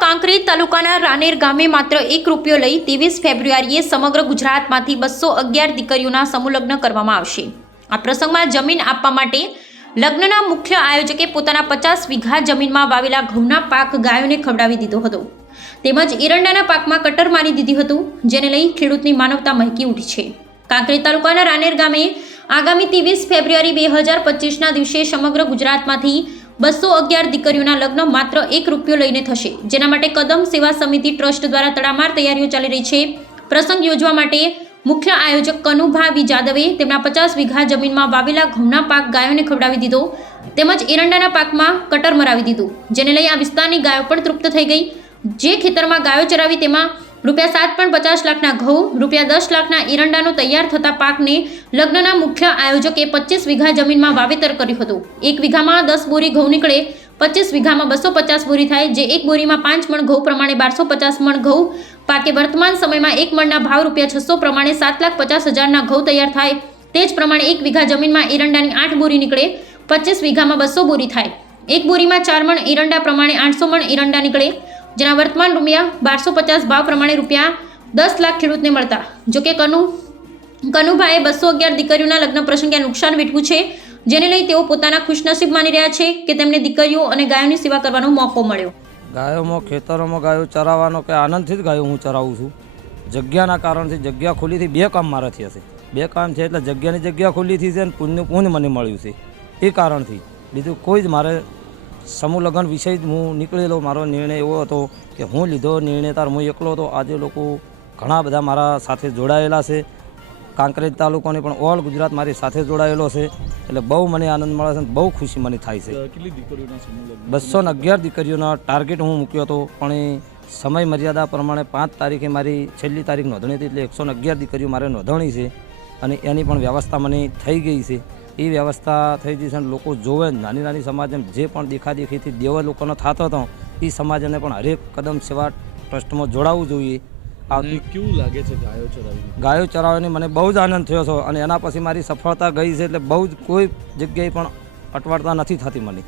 કાંકરેજ તાલુકાના રાનેર ગામે માત્ર એક રૂપિયો લઈ ત્રેવીસ ફેબ્રુઆરીએ સમગ્ર ગુજરાતમાંથી બસો અગિયાર દીકરીઓના સમૂહલગ્ન કરવામાં આવશે. આ પ્રસંગમાં જમીન આપવા માટે લગ્નના મુખ્ય આયોજકે પોતાના પચાસ વીઘા જમીનમાં વાવેલા ઘઉંના પાક ગાયોને ખવડાવી દીધો હતો. તેમજ એરંડાના પાકમાં કટર મારી દીધી હતું, જેને લઈ ખેડૂતની માનવતા મહેકી ઉઠી છે. કાંકરેજ તાલુકાના રાનેર ગામે આગામી ત્રેવીસ ફેબ્રુઆરી બે હજાર પચીસના દિવસે સમગ્ર ગુજરાતમાંથી બસો અગિયાર દીકરીઓના લગ્ન માત્ર એક રૂપિયો લઈને થશે. જેના માટે કદમ સેવા સમિતિ ટ્રસ્ટ દ્વારા તડામાર તૈયારીઓ ચાલી રહી છે. પ્રસંગ યોજવા માટે મુખ્ય આયોજક કનુભા વી જાદવે તેમના પચાસ વીઘા જમીનમાં વાવેલા ઘઉંના પાક ગાયોને ખવડાવી દીધો. તેમજ એરંડાના પાકમાં કટર મરાવી દીધું. જેને લઈ આ વિસ્તારની ગાયો પણ તૃપ્ત થઈ ગઈ. જે ખેતરમાં ગાયો ચરાવી તેમાં રૂપિયા સાત પણ પચાસ લાખના ઘઉં, રૂપિયા દસ લાખના એરંડાનો તૈયાર થતા પાકને લગ્નના મુખ્ય આયોજકે પચીસ વીઘા જમીનમાં વાવેતર કર્યું હતું. એક વીઘામાં દસ બોરી ઘઉં નીકળે પચીસ વીઘામાં બસો પચાસ બોરી થાય, જે એક બોરીમાં પાંચ મણ ઘઉં પ્રમાણે બારસો પચાસ મણ ઘઉં પાકે. વર્તમાન સમયમાં એક મણના ભાવ રૂપિયા છસો પ્રમાણે સાત લાખ પચાસ હજારના ઘઉં તૈયાર થાય. તે જ પ્રમાણે એક વીઘા જમીનમાં એરંડાની આઠ બોરી નીકળે પચીસ વીઘામાં બસો બોરી થાય. એક બોરીમાં ચાર મણ એરંડા પ્રમાણે આઠસો મણ એરંડા નીકળે જેના વર્તમાન રૂપિયા બારસો પચાસ ભાવ પ્રમાણે રૂપિયા દસ લાખ ખેડૂતને મળતા. જોકે કનુ, કનુભાઈએ બસો અગિયાર દીકરીઓના લગ્ન પ્રસંગે નુકસાન વેઠવું છે, જેને લઈ તેઓ પોતાના ખુશનસીબ માની રહ્યા છે કે તેમને દીકરીઓ અને ગાયોની સેવા કરવાનો મોકો મળ્યો. ગાયોમાં, ખેતરોમાં ગાયો ચરાવવાનો કે આનંદથી જ ગાયો હું ચરાવું છું? જગ્યાના કારણથી જગ્યા ખુલ્લીથી બે કામ મારાથી હશે બે કામ છે એટલે જગ્યાની જગ્યા ખુલ્લીથી છે અને પુણ્ય પુણ્ય મને મળ્યું છે. એ કારણથી બીજું કોઈ જ મારે સમૂહ લગ્ન વિષય જ હું નીકળેલો મારો નિર્ણય એવો હતો કે હું લીધો નિર્ણય તાર હું એકલો હતો. આજે લોકો ઘણા બધા મારા સાથે જોડાયેલા છે. કાંકરેજ તાલુકાની પણ ઓલ ગુજરાત મારી સાથે જોડાયેલો છે. એટલે બહુ મને આનંદ મળે છે અને બહુ ખુશી મને થાય છે. બસો ને અગિયાર દીકરીઓના ટાર્ગેટ હું મૂક્યો હતો. પણ એ સમય મર્યાદા પ્રમાણે પાંચ તારીખે મારી છેલ્લી તારીખ નોંધણી હતી. એટલે એકસો અગિયાર દીકરીઓ મારે નોંધણી છે અને એની પણ વ્યવસ્થા મને થઈ ગઈ છે. એ વ્યવસ્થા થઈ ગઈ છે અને લોકો જોવે નાની નાની સમાજ જે પણ દેખાદેખીથી દેવ લોકોનો થતો હતો એ સમાજને પણ હરેક કદમ સેવા ટ્રસ્ટમાં જોડાવવું જોઈએ. કેવું લાગે છે ગાયો ચરાવીને? ગાયો ચરાવવાની મને બહુ જ આનંદ થયો છે અને એના પછી મારી સફળતા ગઈ છે એટલે બહુ જ કોઈ જગ્યાએ પણ અટવાડતા નથી થતી મને.